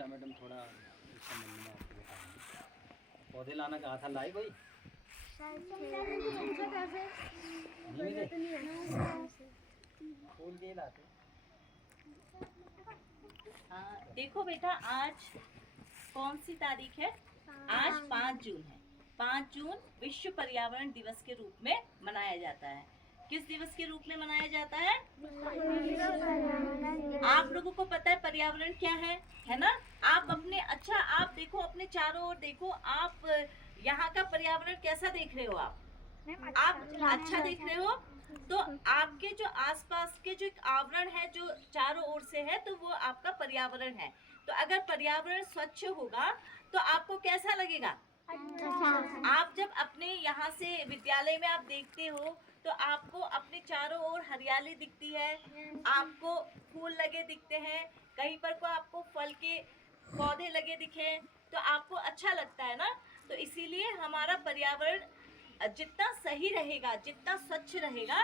अच्छा मैडम, थोड़ा इस संबंध में आपको बताएंगे। पौधे लाना कहा था, लाई भाई? नहीं मिले? फूल के लाते। हाँ, देखो बेटा, आज कौन सी तारीख है? आज 5 जून है। 5 जून विश्व पर्यावरण दिवस के रूप में मनाया जाता है। किस दिवस के रूप में मनाया जाता है? आप लोगों को पता है पर्यावरण क्या है ना? आप अपने आप देखो, अपने चारों ओर देखो, आप यहाँ का पर्यावरण कैसा देख रहे हो? आप अच्छा देख रहे हो? तो आपके जो आसपास के जो एक आवरण है जो चारों ओर से है, तो वो आपका पर्यावरण है। तो अगर पर्यावरण स्वच्छ होगा तो आपको कैसा लगेगा? आप जब अपने यहाँ से विद्यालय में आप देखते हो तो आपको अपने चारों ओर हरियाली दिखती है, आपको फूल लगे दिखते हैं, कहीं पर को आपको फल के पौधे लगे दिखे, तो आपको अच्छा लगता है ना? तो इसीलिए हमारा पर्यावरण जितना सही रहेगा, जितना स्वच्छ रहेगा,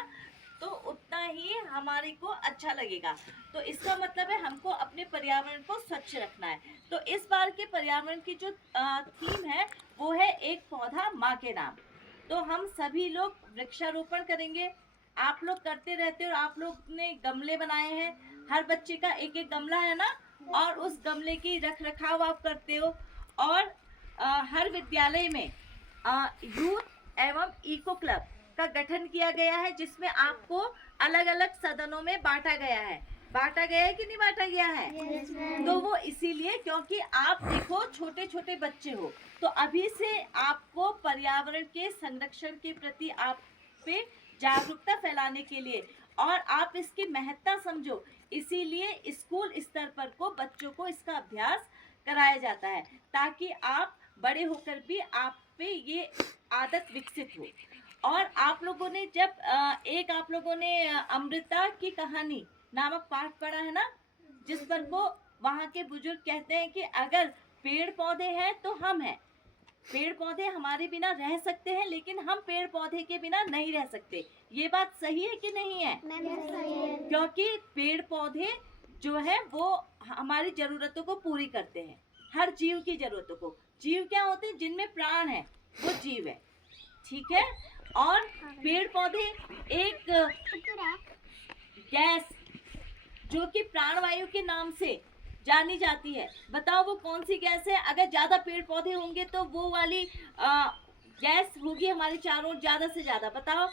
तो उतना ही हमारे को अच्छा लगेगा। तो इसका मतलब है हमको अपने पर्यावरण को स्वच्छ रखना है। तो इस बार के पर्यावरण की जो थीम है वो है एक पौधा माँ के नाम। तो हम सभी लोग वृक्षारोपण करेंगे। आप लोग करते रहते हो, आप लोग ने गमले बनाए हैं, हर बच्चे का एक एक गमला है ना, और उस गमले की रख रखाव आप करते हो। और हर विद्यालय में यूथ एवं इको क्लब का गठन किया गया है, जिसमें आपको अलग अलग सदनों में बांटा गया है। बांटा गया है कि नहीं बांटा गया है? तो वो इसीलिए क्योंकि आप देखो छोटे छोटे बच्चे हो, तो अभी से आपको पर्यावरण के संरक्षण के प्रति आप पे जागरूकता फैलाने के लिए और आप इसकी महत्ता समझो, इसीलिए स्कूल स्तर पर को बच्चों को इसका अभ्यास कराया जाता है, ताकि आप बड़े होकर भी आप पे ये आदत विकसित हो। और आप लोगों ने जब आप लोगों ने अमृता की कहानी नामक पाठ पढ़ा है ना, जिस पर को वहाँ के बुजुर्ग कहते हैं कि अगर पेड़ पौधे हैं तो हम हैं। पेड़ पौधे हमारे बिना रह सकते हैं, लेकिन हम पेड़ पौधे के बिना नहीं रह सकते। ये बात सही है कि नहीं है? क्योंकि पेड़ पौधे जो है वो हमारी जरूरतों को पूरी करते हैं, हर जीव की जरूरतों को। जीव क्या होते हैं? जिनमें प्राण है वो जीव है, ठीक है? और पेड़ पौधे एक गैस जो कि प्राणवायु के नाम से जानी जाती है, बताओ वो कौन सी गैस है? अगर ज्यादा पेड़ पौधे होंगे तो वो वाली गैस होगी हमारे चारों ओर ज्यादा से ज्यादा, बताओ।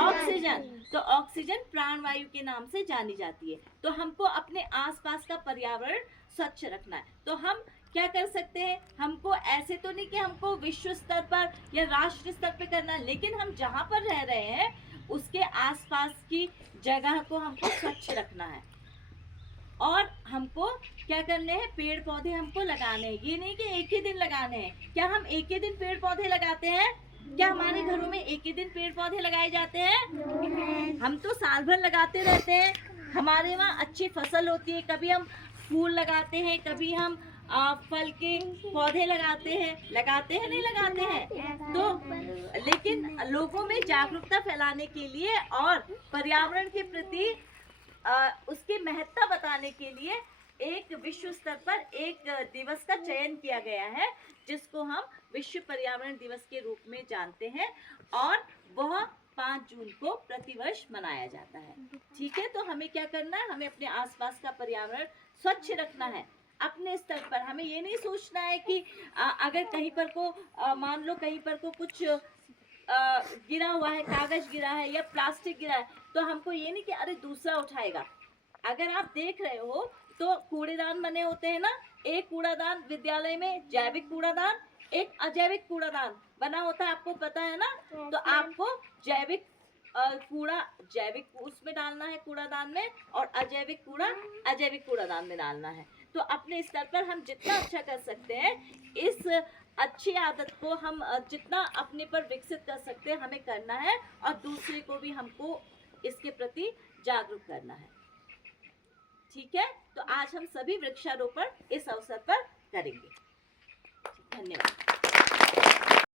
ऑक्सीजन। तो ऑक्सीजन प्राणवायु के नाम से जानी जाती है। तो हमको अपने आसपास का पर्यावरण स्वच्छ रखना है। तो हम क्या कर सकते हैं? हमको ऐसे तो नहीं कि हमको विश्व स्तर पर या राष्ट्र स्तर पर करना है, लेकिन हम जहाँ पर रह रहे हैं उसके आसपास की जगह को हमको स्वच्छ रखना है। और हमको क्या करने हैं? पेड़ पौधे हमको लगाने हैं। ये नहीं कि एक ही दिन लगाने हैं। क्या हम एक ही दिन पेड़ पौधे लगाते हैं? क्या हमारे घरों में एक ही दिन पेड़ पौधे लगाए जाते हैं? हम तो साल भर लगाते रहते हैं। हमारे वहाँ अच्छी फसल होती है, कभी हम फूल लगाते हैं, कभी हम फल के पौधे लगाते हैं नहीं लगाते हैं? तो लेकिन लोगों में जागरूकता फैलाने के लिए और पर्यावरण के प्रति उसकी महत्ता बताने के लिए एक विश्व स्तर पर एक दिवस का चयन किया गया है, जिसको हम विश्व पर्यावरण दिवस के रूप में जानते हैं, और वह 5 जून को प्रतिवर्ष मनाया जाता है। ठीक है? तो हमें क्या करना है? हमें अपने आसपास का पर्यावरण स्वच्छ रखना है। अपने स्तर पर हमें ये नहीं सोचना है कि अगर कहीं पर को मान लो कहीं पर को कुछ गिरा हुआ है, कागज गिरा है या प्लास्टिक गिरा है, तो हमको ये नहीं कि अरे दूसरा उठाएगा। अगर आप देख रहे हो तो कूड़ेदान बने होते हैं ना, एक कूड़ादान विद्यालय में जैविक कूड़ादान, एक अजैविक कूड़ादान बना होता है, आपको पता है ना? तो आपको जैविक कूड़ा जैविक उसमें डालना है कूड़ादान में, और अजैविक कूड़ा अजैविक कूड़ादान में डालना है। तो अपने स्तर पर हम जितना अच्छा कर सकते हैं, इस अच्छी आदत को हम जितना अपने पर विकसित कर सकते हैं हमें करना है, और दूसरे को भी हमको इसके प्रति जागरूक करना है। ठीक है? तो आज हम सभी वृक्षारोपण इस अवसर पर करेंगे। धन्यवाद।